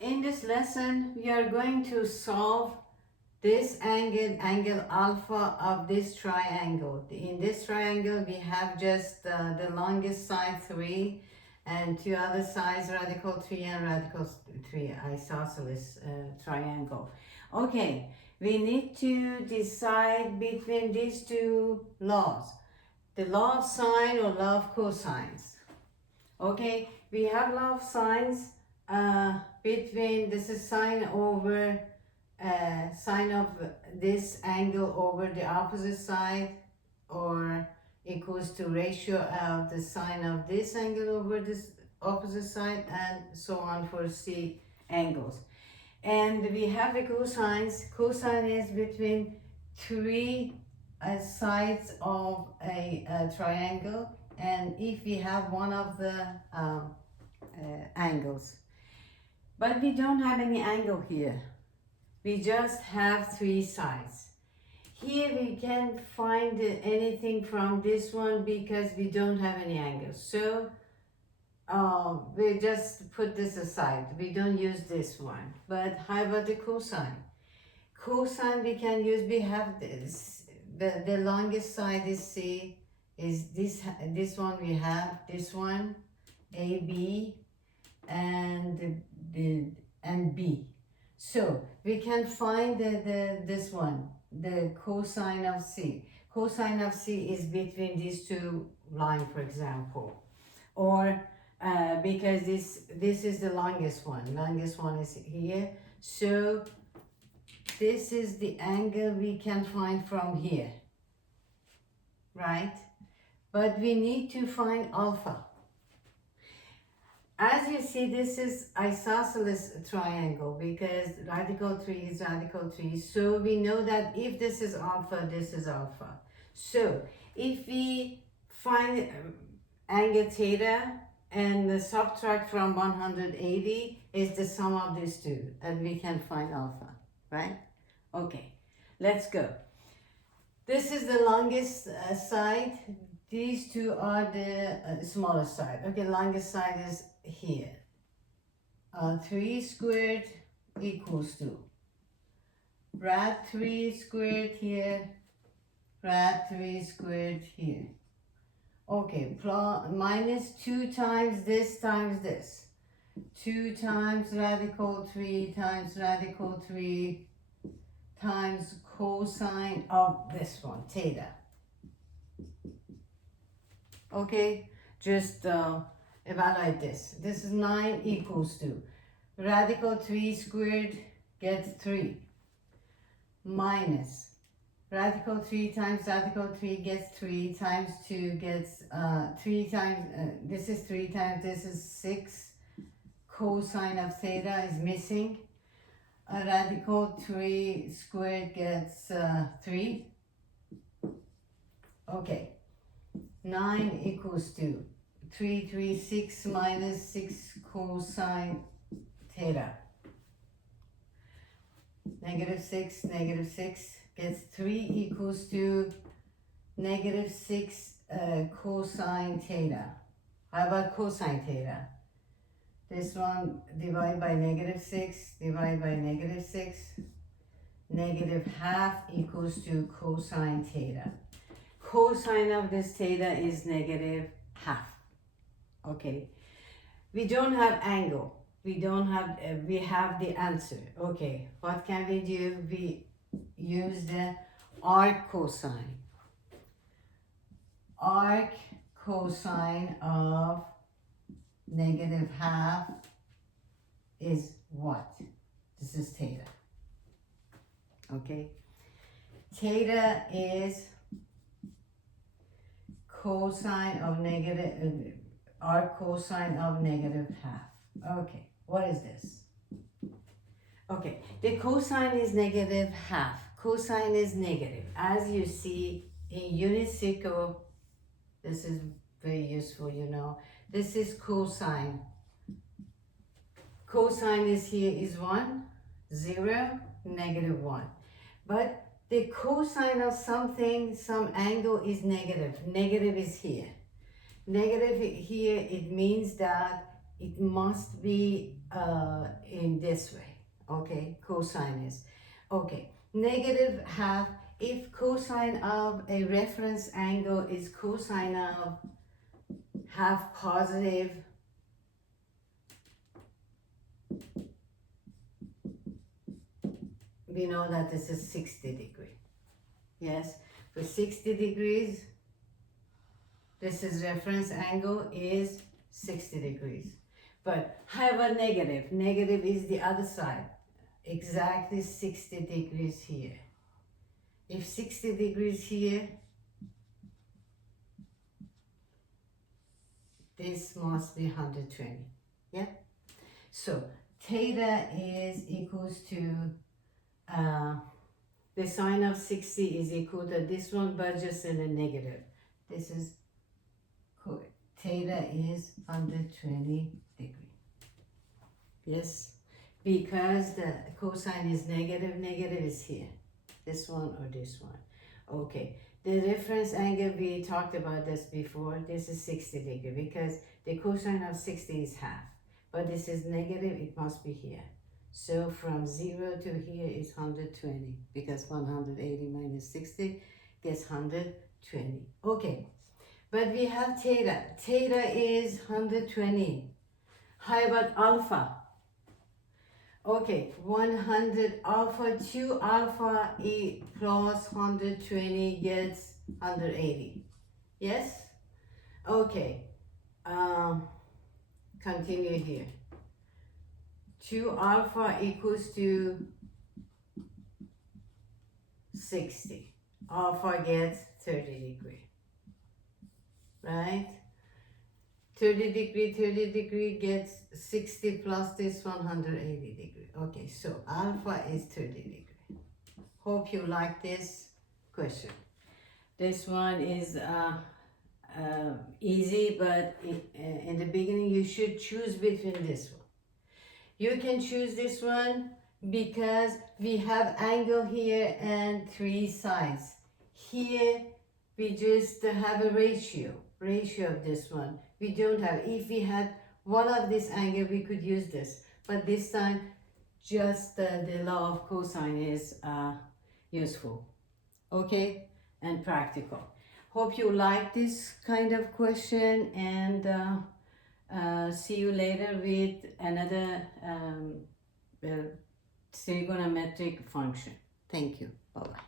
In this lesson, we are going to solve this angle alpha of this triangle. In this triangle, we have just the longest side 3 and two other sides, radical 3 and radical 3, isosceles triangle. Okay, we need to decide between these two laws, the law of sine or law of cosines. Okay, we have law of sines between, this is sine over sine of this angle over the opposite side, or equals to ratio of the sine of this angle over this opposite side, and so on for C angles. And we have the cosines. Cosine is between three sides of a triangle, and if we have one of the angles. But we don't have any angle here. We just have three sides. Here we can't find anything from this one because we don't have any angles. So we just put this aside. We don't use this one. But how about the cosine? Cosine we can use, we have this, the longest side is C, is this one we have, this one, AB, and B. So we can find this one, the cosine of C. Cosine of C is between these two lines, for example, or because this is the longest one. Longest one is here. So this is the angle we can find from here, right? But we need to find alpha. As you see, this is isosceles triangle because radical 3 is radical 3. So we know that if this is alpha, this is alpha. So if we find angle theta and subtract from 180 is the sum of these two, and we can find alpha, right? Okay, let's go. This is the longest side. These two are the smallest side. Okay, longest side is here. 3 squared equals to rad 3 squared here, rad 3 squared here. Okay, minus 2 times this times this. 2 times radical 3 times radical 3 times cosine of this one, theta. Okay, just evaluate this. This is 9 equals to radical 3 squared gets 3 minus radical 3 times radical 3 gets 3 times 2 gets 3 times, this is 3 times, this is 6. Cosine of theta is missing. Radical 3 squared gets 3. Okay, 9 equals to 6 minus 6 cosine theta. Negative 6 gets 3 equals to negative 6 cosine theta. How about cosine theta? This one divide by negative 6, divide by negative 6. Negative half equals to cosine theta. Cosine of this theta is negative half. Okay, we don't have angle. We don't have, we have the answer. Okay, what can we do? We use the arc cosine. Arc cosine of negative half is what? This is theta. Okay, theta is cosine of negative, arc cosine of negative half. Okay, what is this? Okay, the cosine is negative half. Cosine is negative. As you see in unit circle, this is very useful, you know. This is cosine. Cosine is here is 1, 0, negative 1. But the cosine of something, some angle is negative. Negative is here. Negative here, it means that it must be in this way. Okay, cosine is. Okay, negative half, if cosine of a reference angle is cosine of half positive, we know that this is 60 degree. Yes, for 60 degrees, this is reference angle is 60 degrees. But how about negative? Negative is the other side. Exactly 60 degrees here. If 60 degrees here, this must be 120. Yeah? So theta is equals to the sine of 60 is equal to this one, but just in a negative. This is theta is 120 degree. Yes, because the cosine is negative, negative is here. This one or this one. Okay, the reference angle, we talked about this before. This is 60 degree because the cosine of 60 is half. But this is negative, it must be here. So from 0 to here is 120 because 180 minus 60 gets 120. Okay, but we have theta. Theta is 120. How about alpha? Okay, 100 alpha, 2 alpha e plus 120 gets 180. Yes? Okay, continue here. 2 alpha equals to 60. Alpha gets 30 degree. Right? 30 degree gets 60 plus this 180 degree. Okay, so alpha is 30 degree. Hope you like this question. This one is easy, but in the beginning you should choose between this one. You can choose this one because we have angle here and 3 sides. Here we just have a ratio of this one. We don't have, if we had one of this angle we could use this, but this time just the law of cosine is useful, okay, and practical. Hope you like this kind of question, and see you later with another trigonometric function. Thank you. Bye-bye.